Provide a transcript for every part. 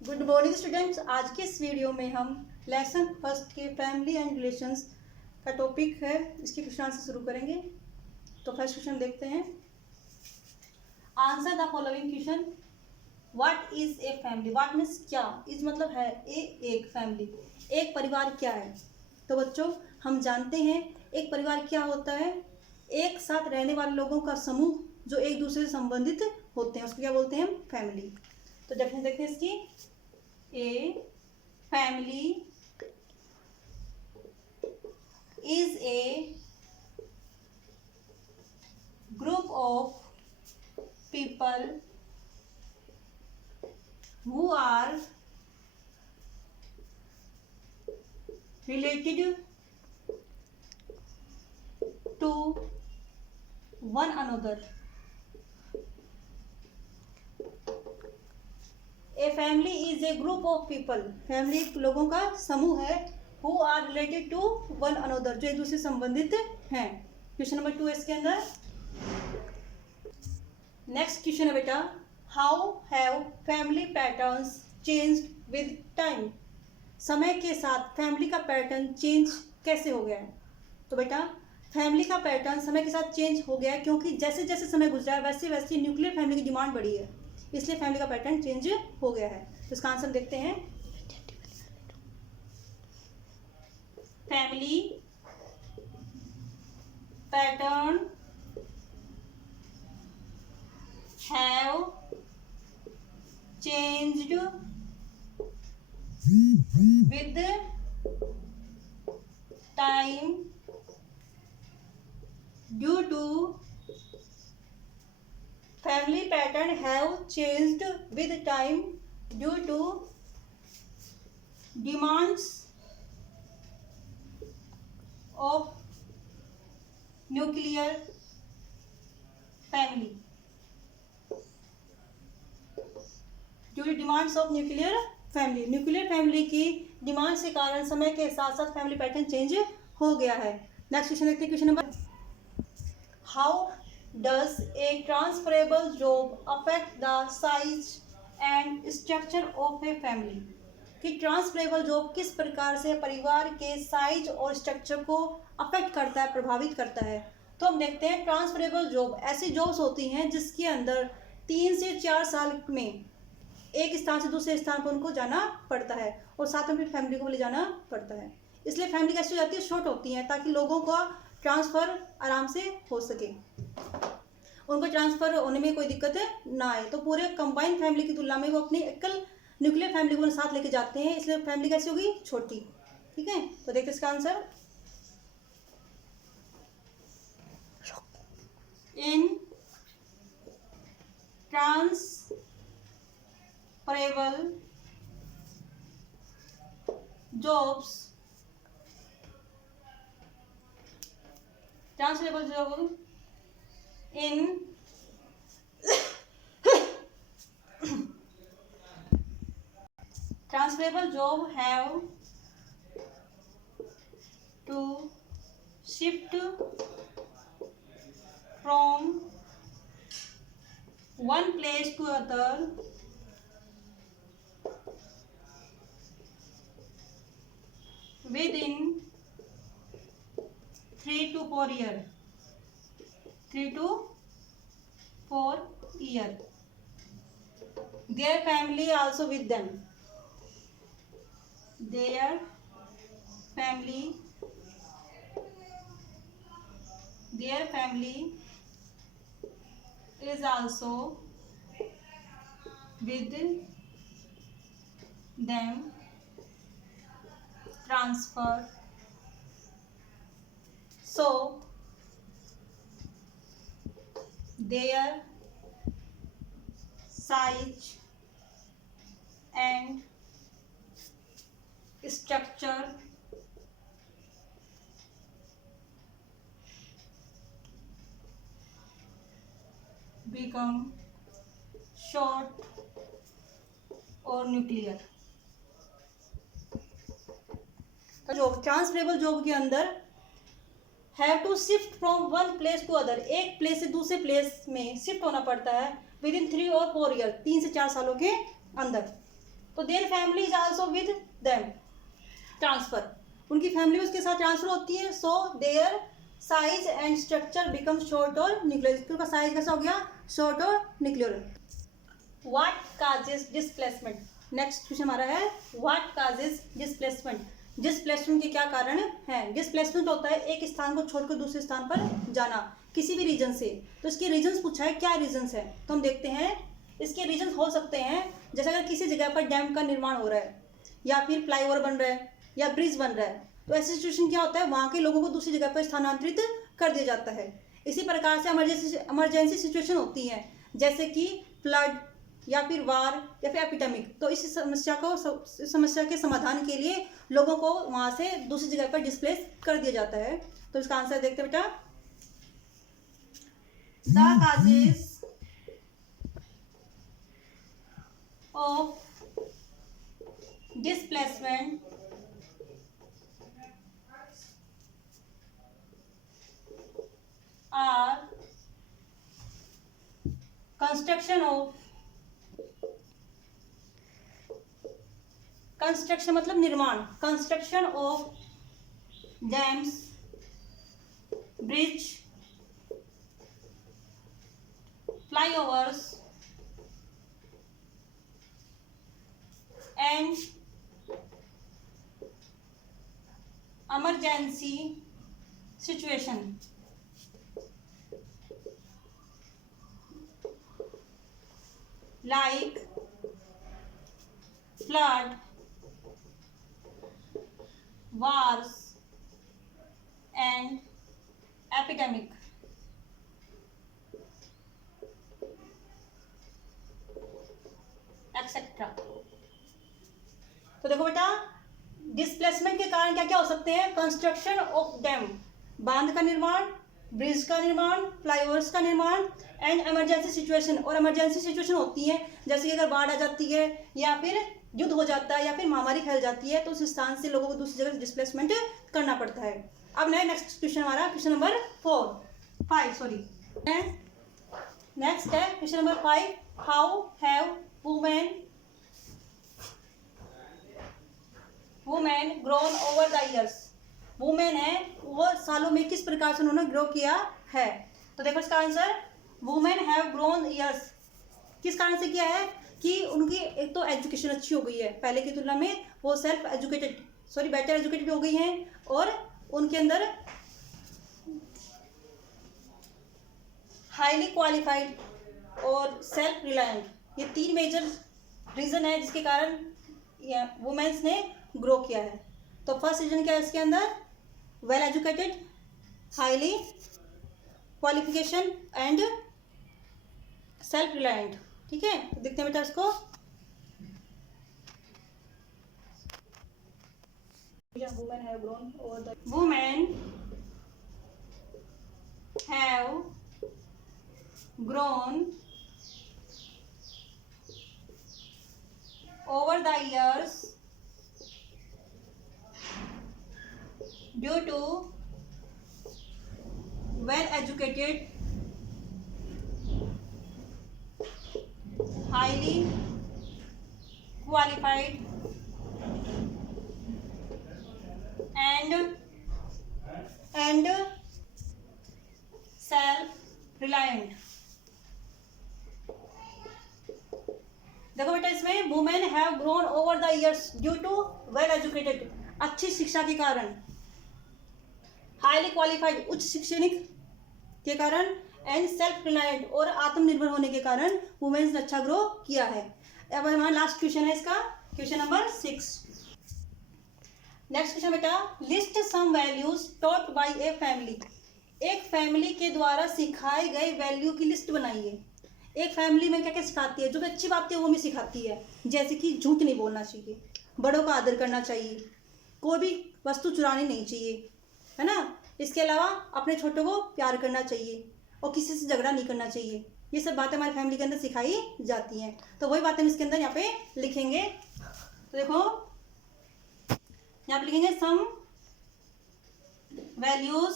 Good morning students. आज के इस वीडियो में हम लेसन फर्स्ट के फैमिली एंड रिलेशंस का टॉपिक है, इसकी क्वेश्चन आंसर शुरू करेंगे। तो फर्स्ट क्वेश्चन देखते हैं। Answer the following question. What is a family? What means क्या, इज मतलब है, एक फैमिली, एक परिवार क्या है। तो बच्चों हम जानते हैं एक परिवार क्या होता है, एक साथ रहने वाले लोगों का समूह जो एक दूसरे से संबंधित होते हैं, उसको क्या बोलते हैं? फैमिली। तो डेफिनेशन देखते हैं इसकी। A family is a group of people who are related to one another. A family is a group of people. Family लोगों का समूह है। who are related to one another, जो एक दूसरे से संबंधित हैं। क्वेश्चन नंबर 2 इसके अंदर। नेक्स्ट क्वेश्चन है बेटा, how have family patterns changed with time? समय के साथ फैमिली का पैटर्न चेंज कैसे हो गया है? तो बेटा फैमिली का पैटर्न समय के साथ चेंज हो गया है क्योंकि जैसे जैसे समय गुजरा है वैसे वैसे न्यूक्लियर फैमिली की डिमांड बढ़ी है, इसलिए फैमिली का पैटर्न चेंज हो गया है। तो इसका आंसर देखते हैं। Family pattern have changed with time due to family pattern have changed with time due to demands of nuclear family. Demands of nuclear family, nuclear family की डिमांड्स के कारण समय के साथ साथ फैमिली पैटर्न चेंज हो गया है। नेक्स्ट क्वेश्चन देखते हैं। Question number, how does a transferable job affect the size and structure of a family? कि ट्रांसफरेबल जॉब किस प्रकार से परिवार के साइज और स्ट्रक्चर को अफेक्ट करता है, प्रभावित करता है। तो हम देखते हैं ट्रांसफरेबल जॉब ऐसी जॉब्स होती हैं जिसके अंदर 3 से 4 साल में एक स्थान से दूसरे स्थान पर उनको जाना पड़ता है और साथ में फिर फैमिली को ले जाना पड़ता है, इसलिए फैमिली कैसी हो जाती है? शॉर्ट होती है, ताकि लोगों का ट्रांसफ़र आराम से हो सके, उनको ट्रांसफ़र होने में कोई दिक्कत ना आए। तो पूरे कंबाइंड फैमिली की तुलना में वो अपनी एकल न्यूक्लियर फैमिली को साथ लेके जाते हैं, इसलिए फैमिली कैसी होगी? छोटी। ठीक है, तो देखते इसका answer. In transferable jobs, transferable job in transferable job have to shift from one place to other within 3 to 4 years. 3 to 4 years. Their family also with them. Their family is also with them. Transfer. So their size and structure become short or nuclear। Job transferable job के अंदर have to shift from one place to other, एक place से दूसरे place में shift होना पड़ता है with in 3 और 4 ईयर, 3 से 4 सालों के अंदर। तो their family is also with them, transfer, उनकी फैमिली उसके साथ ट्रांसफर होती है। So their size and structure become short और न्यूक्लियर, उनका साइज कैसा हो गया, शॉर्ट और nuclear. What causes displacement, next question हमारा है व्हाट काजेस डिस्प्लेसमेंट, डिस्प्लेसमेंट के क्या कारण हैं। डिस्प्लेसमेंट होता है एक स्थान को छोड़कर दूसरे स्थान पर जाना किसी भी रीजन से। तो इसके रीजन्स पूछा है, क्या रीजन्स है, तो हम देखते हैं इसके रीजन्स हो सकते हैं। जैसे अगर किसी जगह पर डैम का निर्माण हो रहा है या फिर फ्लाईओवर बन रहा है या ब्रिज बन रहा है, तो ऐसी सिचुएशन क्या होता है, वहाँ के लोगों को दूसरी जगह पर स्थानांतरित कर दिया जाता है। इसी प्रकार से इमरजेंसी सिचुएशन होती है, जैसे कि फ्लड या फिर वार या फिर एपिडेमिक। तो इस समस्या के समाधान के लिए लोगों को वहाँ से दूसरी जगह पर डिस्प्लेस कर दिया जाता है। तो इसका आंसर देखते हैं बेटा, the causes of displacement are construction of, construction मतलब निर्माण, construction of dams, bridge, flyovers and emergency situation. Like flood, wars and epidemic। Etcetera. तो देखो बेटा, डिस्प्लेसमेंट के कारण क्या क्या हो सकते हैं, कंस्ट्रक्शन ऑफ डैम, बांध का निर्माण, ब्रिज का निर्माण, फ्लाईओवर्स का निर्माण एंड इमरजेंसी सिचुएशन। और इमरजेंसी सिचुएशन होती है जैसे कि अगर बाढ़ आ जाती है या फिर युद्ध हो जाता है या फिर महामारी फैल जाती है, तो उस स्थान से लोगों को दूसरी जगह डिस्प्लेसमेंट करना पड़ता है। अब नेक्स्ट क्वेश्चन हमारा क्वेश्चन नंबर 5 नेक्स्ट है question number 5, how have women grown over the years. Women है वो सालों में किस प्रकार से उन्होंने ग्रो किया है। तो देखो इसका answer, women have grown years, किस कारण से किया है कि उनकी एक तो एजुकेशन अच्छी हो गई है, पहले की तुलना में वो बेटर एजुकेटेड हो गई हैं, और उनके अंदर हाईली क्वालिफाइड और सेल्फ रिलायंट, ये 3 मेजर रीजन है जिसके कारण वुमेन्स ने ग्रो किया है। तो फर्स्ट रीजन क्या है इसके अंदर, well educated, highly qualification and self reliant. ठीक है, देखते हैं बेटा इसको, women have grown over the, women have grown over the years due to well educated, highly qualified and self reliant। देखो बेटा इसमें women have grown over the years due to well educated, अच्छी शिक्षा के कारण, हाईली क्वालिफाइड, उच्च शैक्षणिक के कारण, एंड सेल्फ रिलायंट, और आत्मनिर्भर होने के कारण वुमेन्स ने अच्छा ग्रो किया है। अब हमारा लास्ट क्वेश्चन है इसका, क्वेश्चन नंबर 6। नेक्स्ट क्वेश्चन बेटा, list some values taught by a family. एक फैमिली के द्वारा सिखाए गए वैल्यू की लिस्ट बनाइए। एक फैमिली में क्या क्या सिखाती है, जो भी अच्छी बातें वो भी सिखाती है, जैसे कि झूठ नहीं बोलना चाहिए, बड़ों का आदर करना चाहिए, कोई भी वस्तु चुरानी नहीं चाहिए, है ना। इसके अलावा अपने छोटों को प्यार करना चाहिए और किसी से झगड़ा नहीं करना चाहिए। ये सब बातें हमारी फैमिली के अंदर सिखाई जाती हैं। तो वही बातें हम इसके अंदर यहाँ पे लिखेंगे। तो देखो यहाँ पे लिखेंगे some values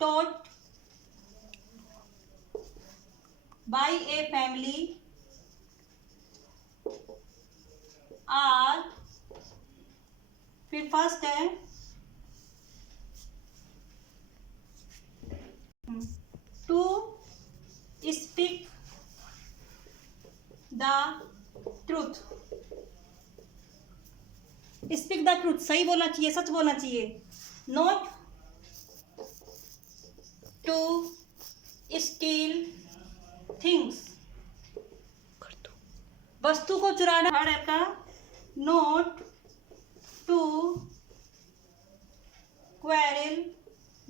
taught by a family फिर फर्स्ट है to speak the truth. Speak the truth सही बोलना चाहिए, सच बोलना चाहिए। नॉट टू स्टील थिंग्स, वस्तु को चुराना है आपका। Not to quarrel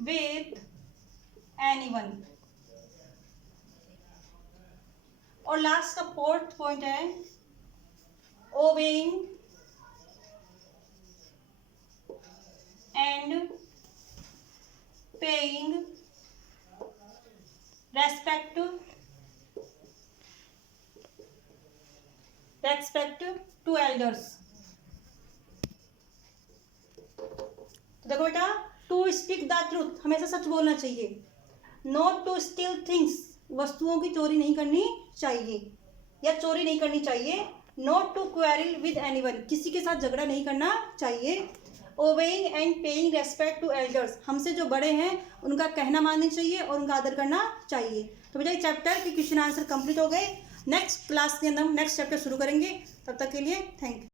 with anyone. और लास्ट का फोर्थ पॉइंट है obeying and paying respect to elders. तो देखो बेटा, टू स्पीक द ट्रूथ हमेशा सच बोलना चाहिए। नॉट टू स्टील थिंग्स वस्तुओं की चोरी नहीं करनी चाहिए या चोरी नहीं करनी चाहिए। Not to quarrel with anyone किसी के साथ झगड़ा नहीं करना चाहिए। Obeying and paying respect to elders हमसे जो बड़े हैं उनका कहना मानना चाहिए और उनका आदर करना चाहिए। तो बेटा ये चैप्टर के क्वेश्चन आंसर कंप्लीट हो गए। नेक्स्ट क्लास के अंदर हम नेक्स्ट चैप्टर शुरू करेंगे। तब तक के लिए थैंक यू।